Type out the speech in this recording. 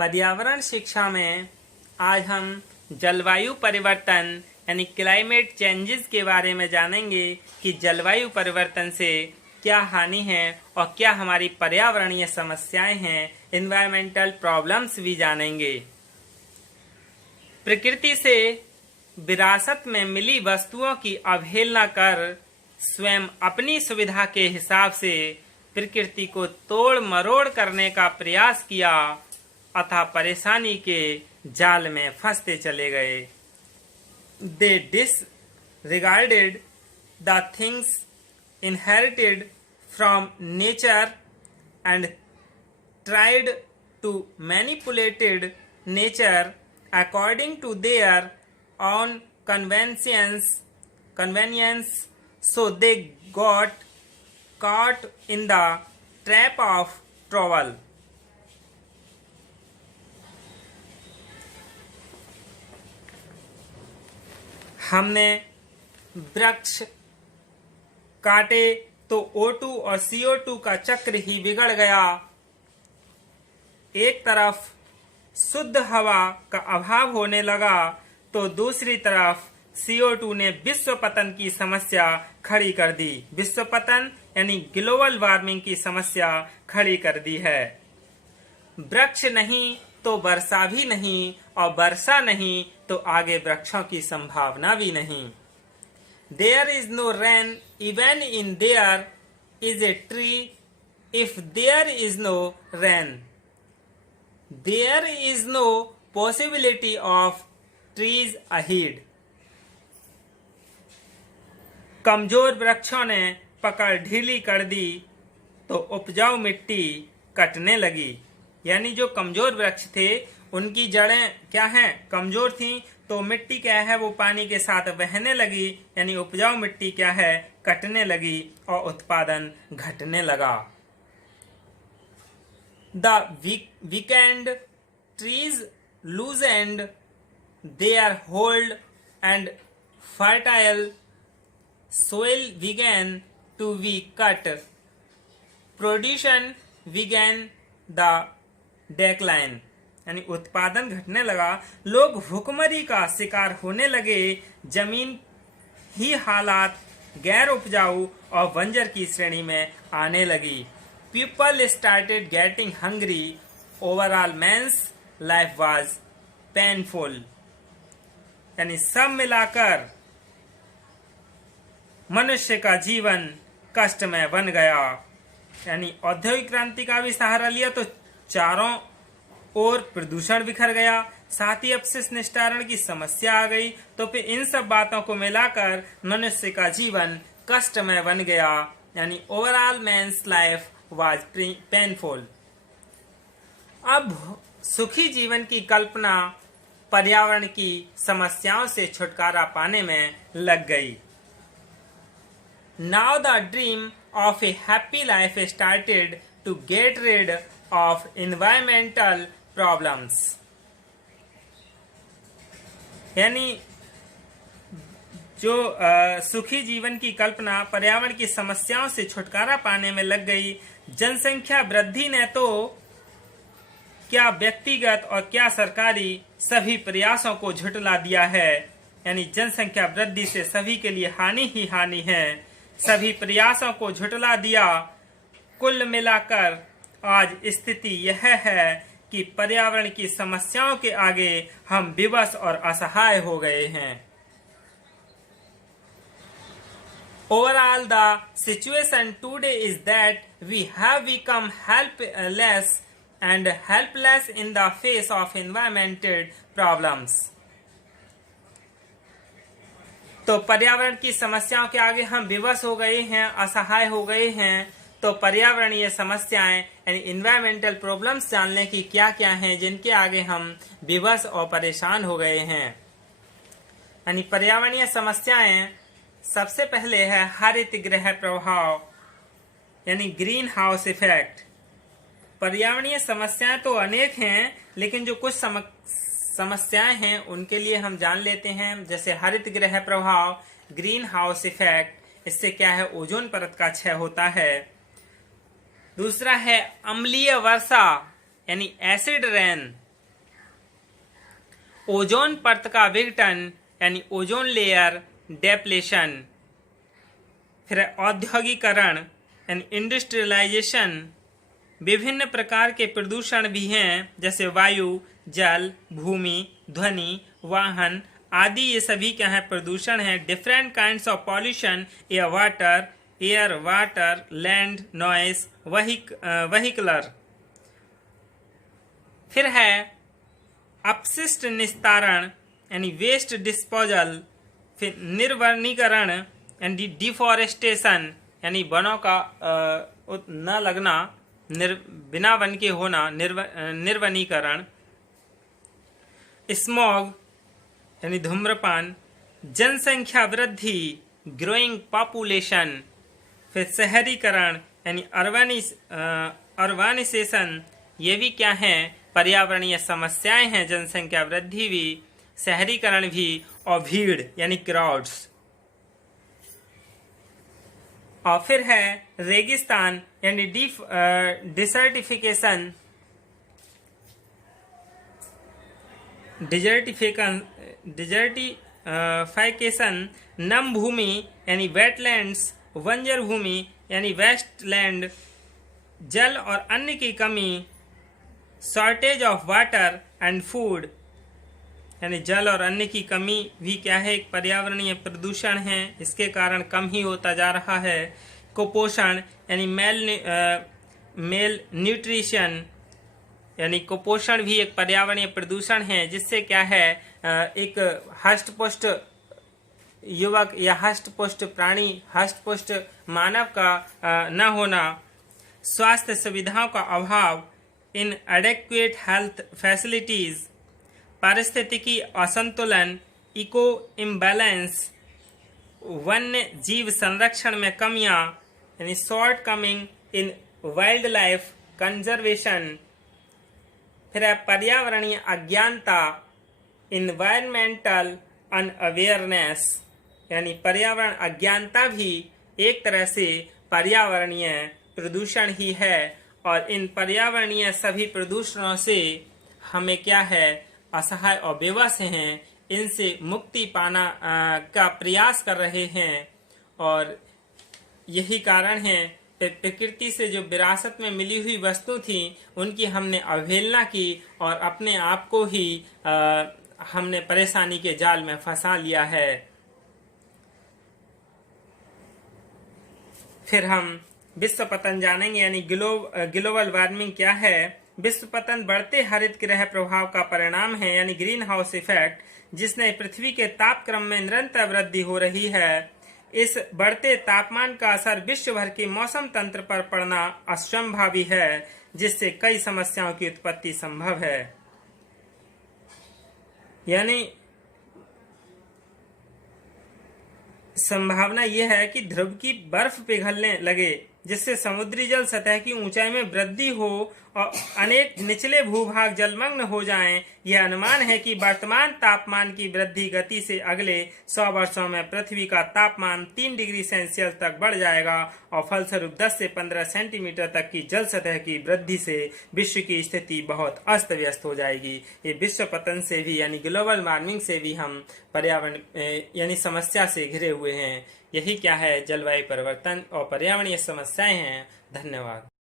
पर्यावरण शिक्षा में आज हम जलवायु परिवर्तन यानी क्लाइमेट चेंजेस के बारे में जानेंगे कि जलवायु परिवर्तन से क्या हानि है और क्या हमारी पर्यावरणीय समस्याएं हैं। एनवायरमेंटल प्रॉब्लम्स भी जानेंगे। प्रकृति से विरासत में मिली वस्तुओं की अवहेलना कर स्वयं अपनी सुविधा के हिसाब से प्रकृति को तोड़ मरोड़ करने का प्रयास किया अतः परेशानी के जाल में फंसते चले गए। They disregarded the things inherited from nature and tried to manipulate nature according to their own convenience, so they got caught in the trap of trouble. हमने वृक्ष काटे तो O2 और CO2 का चक्र ही बिगड़ गया। एक तरफ शुद्ध हवा का अभाव होने लगा तो दूसरी तरफ CO2 ने विश्व पतन की समस्या खड़ी कर दी। विश्व पतन यानी ग्लोबल वार्मिंग की समस्या खड़ी कर दी है। वृक्ष नहीं तो वर्षा भी नहीं और वर्षा नहीं तो आगे वृक्षों की संभावना भी नहीं। There is no rain even in there is a tree if there is no rain. There is no possibility of trees ahead. कमजोर वृक्षों ने पकड़ ढीली कर दी तो उपजाऊ मिट्टी कटने लगी। यानी जो कमजोर वृक्ष थे उनकी जड़ें क्या हैं, कमजोर थीं, तो मिट्टी क्या है वो पानी के साथ बहने लगी। यानी उपजाऊ मिट्टी क्या है, कटने लगी और उत्पादन घटने लगा। The weakened trees loosened their hold and fertile soil began to be cut. Production began the decline. यानी उत्पादन घटने लगा। लोग भूखमरी का शिकार होने लगे। जमीन ही हालात गैर उपजाऊ और बंजर की श्रेणी में आने लगी। People started getting hungry. Overall man's life was painful. यानी सब मिलाकर मनुष्य का जीवन कष्टमय बन गया। यानी औद्योगिक क्रांति का भी सहारा लिया तो चारों और प्रदूषण बिखर गया, साथ ही अपशिष्ट निस्तारण की समस्या आ गई। तो फिर इन सब बातों को मिलाकर मनुष्य का जीवन कष्टमय बन गया। यानी overall man's life was painful. अब सुखी जीवन की कल्पना पर्यावरण की समस्याओं से छुटकारा पाने में लग गई। Now the dream of a happy life started to get rid of environmental problems. यानी जो सुखी जीवन की कल्पना पर्यावरण की समस्याओं से छुटकारा पाने में लग गई। जनसंख्या वृद्धि ने तो क्या व्यक्तिगत और क्या सरकारी सभी प्रयासों को झुठला दिया है। यानी जनसंख्या वृद्धि से सभी के लिए हानि ही हानि है। सभी प्रयासों को झुठला दिया। कुल मिलाकर आज स्थिति यह है कि पर्यावरण की समस्याओं के आगे हम विवश और असहाय हो गए हैं। Overall, the situation today is that we have become helpless in the face of environmental problems. तो पर्यावरण की समस्याओं के आगे हम विवश हो गए हैं, असहाय हो गए हैं। तो पर्यावरणीय समस्याएं यानी इन्वायरमेंटल प्रॉब्लम्स जानने की क्या क्या हैं जिनके आगे हम विवश और परेशान हो गए हैं। यानी पर्यावरणीय समस्याएं सबसे पहले है हरित गृह प्रभाव यानी ग्रीन हाउस इफेक्ट। पर्यावरणीय समस्याएं तो अनेक हैं लेकिन जो कुछ समस्याएं हैं उनके लिए हम जान लेते हैं। जैसे हरित गृह प्रभाव, ग्रीन हाउस इफेक्ट, इससे क्या है ओजोन परत का क्षय होता है। दूसरा है अम्लीय वर्षा यानी एसिड रेन, ओजोन परत का विघटन यानी ओजोन लेयर डेप्लेशन। फिर औद्योगिकरण यानी इंडस्ट्रियलाइजेशन। विभिन्न प्रकार के प्रदूषण भी हैं, जैसे वायु, जल, भूमि, ध्वनि, वाहन आदि, ये सभी क्या है, प्रदूषण है। Different kinds of pollution, air water land noise, vehicular. फिर है अपशिष्ट निस्तारण यानी वेस्ट डिस्पोजल। फिर निर्वनीकरण यानी डिफॉरेस्टेशन यानी वनों का न लगना, बिना वन के होना, निर्वनीकरण। स्मॉग यानी धूम्रपान। जनसंख्या वृद्धि, ग्रोइंग पॉपुलेशन। फिर शहरीकरण यानी अर्बानाइजेशन, ये भी क्या है, पर्यावरणीय समस्याएं हैं। जनसंख्या वृद्धि भी, शहरीकरण भी, और भीड़ यानी क्राउड्स। और फिर है रेगिस्तान यानी डिसर्टिफिकेशन, डिजर्टिफिकेशन। नम भूमि यानी वेटलैंड्स, बंजर भूमि यानी वेस्टलैंड। जल और अन्न की कमी, shortage of water and food यानी जल और अन्न की कमी भी क्या है, एक पर्यावरणीय प्रदूषण है, इसके कारण कम ही होता जा रहा है। कुपोषण यानी मेल न्यूट्रिशन यानी कुपोषण भी एक पर्यावरणीय प्रदूषण है, जिससे क्या है, एक हष्टपुष्ट युवक या हष्टपुष्ट प्राणी, हष्टपुष्ट मानव का न होना। स्वास्थ्य सुविधाओं का अभाव, इनएडेक्वेट हेल्थ फैसिलिटीज। पारिस्थितिकी असंतुलन, इको इम्बैलेंस। वन्य जीव संरक्षण में कमियां यानी short coming in wild life conservation. फिर है पर्यावरणीय अज्ञानता, इन्वायरमेंटल अनअवेयरनेस यानी पर्यावरण अज्ञानता भी एक तरह से पर्यावरणीय प्रदूषण ही है। और इन पर्यावरणीय सभी प्रदूषणों से हमें क्या है, असहाय और बेबस हैं, इनसे मुक्ति पाना का प्रयास कर रहे हैं। और यही कारण है प्रकृति से जो विरासत में मिली हुई वस्तु थी, उनकी हमने अवहेलना की और अपने आप को ही हमने परेशानी के जाल में फंसा लिया है। फिर हम विश्व पतन जानेंगे यानी ग्लोबल वार्मिंग क्या है। विश्व पतन बढ़ते हरित गृह प्रभाव का परिणाम है यानी ग्रीन हाउस इफेक्ट, जिसने पृथ्वी के तापक्रम में निरंतर वृद्धि हो रही है। इस बढ़ते तापमान का असर विश्व भर के मौसम तंत्र पर पड़ना असंभावी है, जिससे कई समस्याओं की उत्पत्ति संभव है। यानी संभावना यह है कि ध्रुव की बर्फ पिघलने लगे, जिससे समुद्री जल सतह की ऊंचाई में वृद्धि हो और अनेक निचले भूभाग जलमग्न हो जाएं। यह अनुमान है कि वर्तमान तापमान की वृद्धि गति से अगले 100 वर्षों में पृथ्वी का तापमान 3 डिग्री सेल्सियस तक बढ़ जाएगा और फलस्वरूप 10 से 15 सेंटीमीटर तक की जल सतह की वृद्धि से विश्व की स्थिति बहुत अस्त व्यस्त हो जाएगी। ये विश्व पतन से भी यानी ग्लोबल वार्मिंग से भी हम पर्यावरण यानी समस्या से घिरे हुए हैं। यही क्या है, जलवायु परिवर्तन और पर्यावरणीय समस्याएं हैं। धन्यवाद।